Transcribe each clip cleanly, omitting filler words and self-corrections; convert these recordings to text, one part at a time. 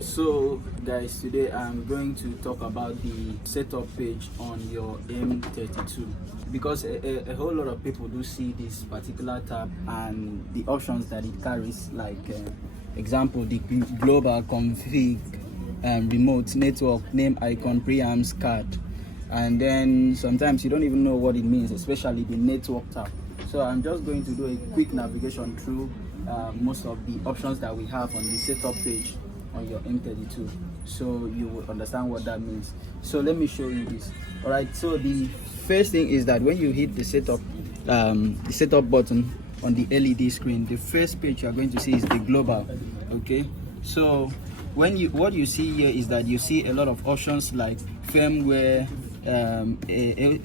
So guys, today I'm going to talk about the setup page on your M32 because a whole lot of people do see this particular tab and the options that it carries, like example, the global config, remote, network, name, icon, preamps, card, and then sometimes you don't even know what it means, especially the network tab. So I'm just going to do a quick navigation through most of the options that we have on the setup page on your M32, so you will understand what that means. So let me show you this. All right, so the first thing is that when you hit the setup button on the LED screen, the first page you are going to see is the global. Okay, so what you see here is that you see a lot of options like firmware,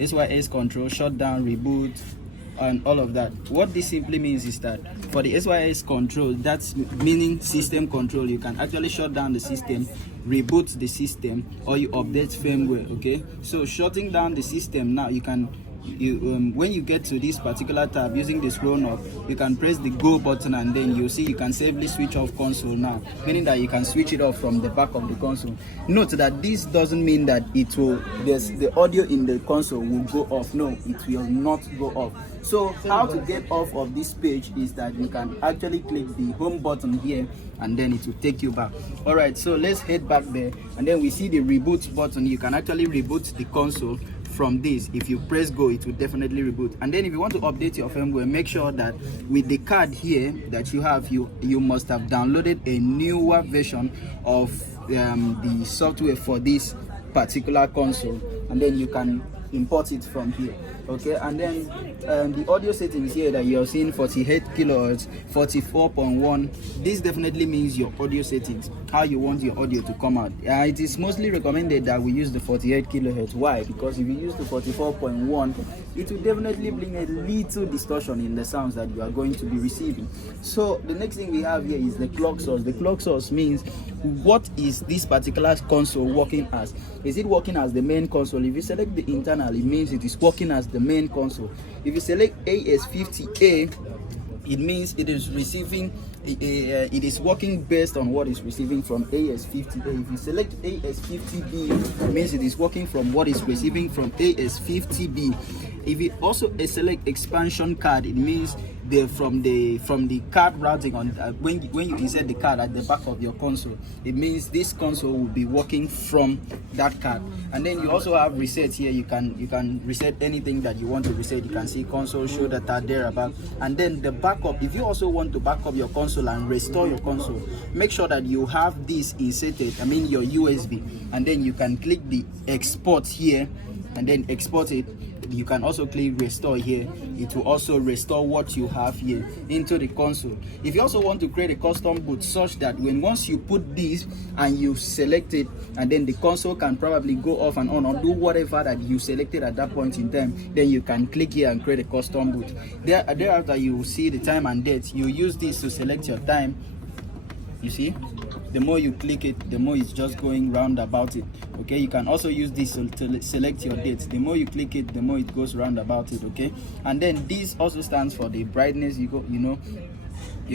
SYS control, shutdown, reboot, and all of that. What this simply means is that for the SYS control, that's meaning system control, you can actually shut down the system, reboot the system, or you update firmware. Okay, so shutting down the system, now you can when you get to this particular tab using the scroll knob, you can press the go button and then you see you can safely switch off console now, meaning that you can switch it off from the back of the console. Note that this doesn't mean that it will the audio in the console will go off. No, it will not go off. So how to get off of this page is that you can actually click the home button here and then it will take you back. All right, so let's head back there, and then we see the reboot button. You can actually reboot the console from this. If you press go, it will definitely reboot. And then if you want to update your firmware, make sure that with the card here that you have, you must have downloaded a newer version of the software for this particular console, and then you can import it from here. Okay, and then the audio settings here that you're seeing, 48 kilohertz, 44.1, this definitely means your audio settings, how you want your audio to come out. It is mostly recommended that we use the 48 kilohertz. Why? Because if you use the 44.1, it will definitely bring a little distortion in the sounds that you are going to be receiving. So the next thing we have here is the clock source. The clock source means what is this particular console working as. Is it working as the main console? If you select the internal, it means it is working as the main console. If you select AS50A, it means it is receiving it is working based on what is receiving from AS50A. If you select AS50B, it means it is working from what is receiving from AS50B. If you also select expansion card, it means from the card routing on when you insert the card at the back of your console, it means this console will be working from that card. And then you also have reset here. You can reset anything that you want to reset. You can see console, show data, thereabout. And then the backup, if you also want to back up your console and restore your console, make sure that you have this inserted, I mean your USB, and then you can click the export here and then export it. You can also click restore here. It will also restore what you have here into the console. If you also want to create a custom boot such that once you put this and you select it, and then the console can probably go off and on or do whatever that you selected at that point in time, then you can click here and create a custom boot. Thereafter, you will see the time and date. You use this to select your time. You see, the more you click it, the more it's just going round about it. Okay, you can also use this to select your date. The more you click it, the more it goes round about it. Okay, and then this also stands for the brightness. You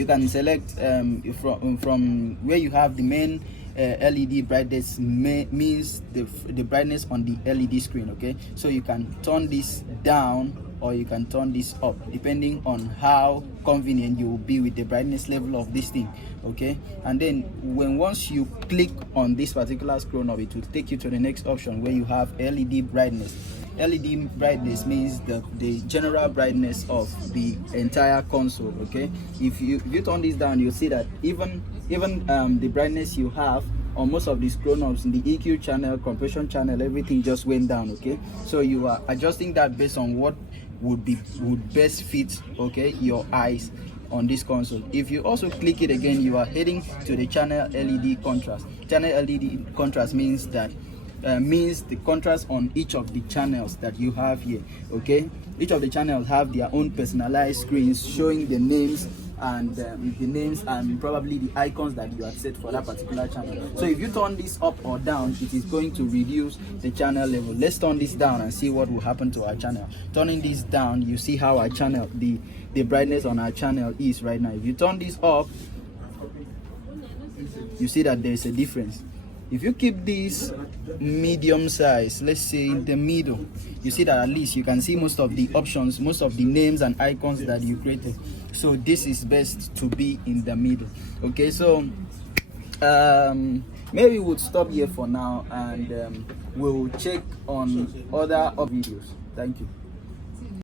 can select from where you have the main LED brightness, means the brightness on the LED screen. Okay, so you can turn this down or you can turn this up depending on how convenient you will be with the brightness level of this thing. Okay, and then once you click on this particular scroll knob, it will take you to the next option where you have LED brightness. LED brightness means the general brightness of the entire console. Okay, if you turn this down, you'll see that even the brightness you have on most of these scroll knobs in the EQ channel, compression channel, everything just went down. Okay, so you are adjusting that based on what would best fit, okay, your eyes on this console. If you also click it again, you are heading to the channel LED contrast. Channel LED contrast means that means the contrast on each of the channels that you have here. Okay, each of the channels have their own personalized screens showing the names and probably the icons that you have set for that particular channel. So if you turn this up or down, it is going to reduce the channel level. Let's turn this down and see what will happen to our channel. Turning this down, you see how our channel, the brightness on our channel is right now. If you turn this up, you see that there is a difference. If you keep this medium size, let's say in the middle, you see that at least you can see most of the options, most of the names and icons that you created. So this is best to be in the middle. Okay, so maybe we'll stop here for now, and we'll check on other videos. Thank you.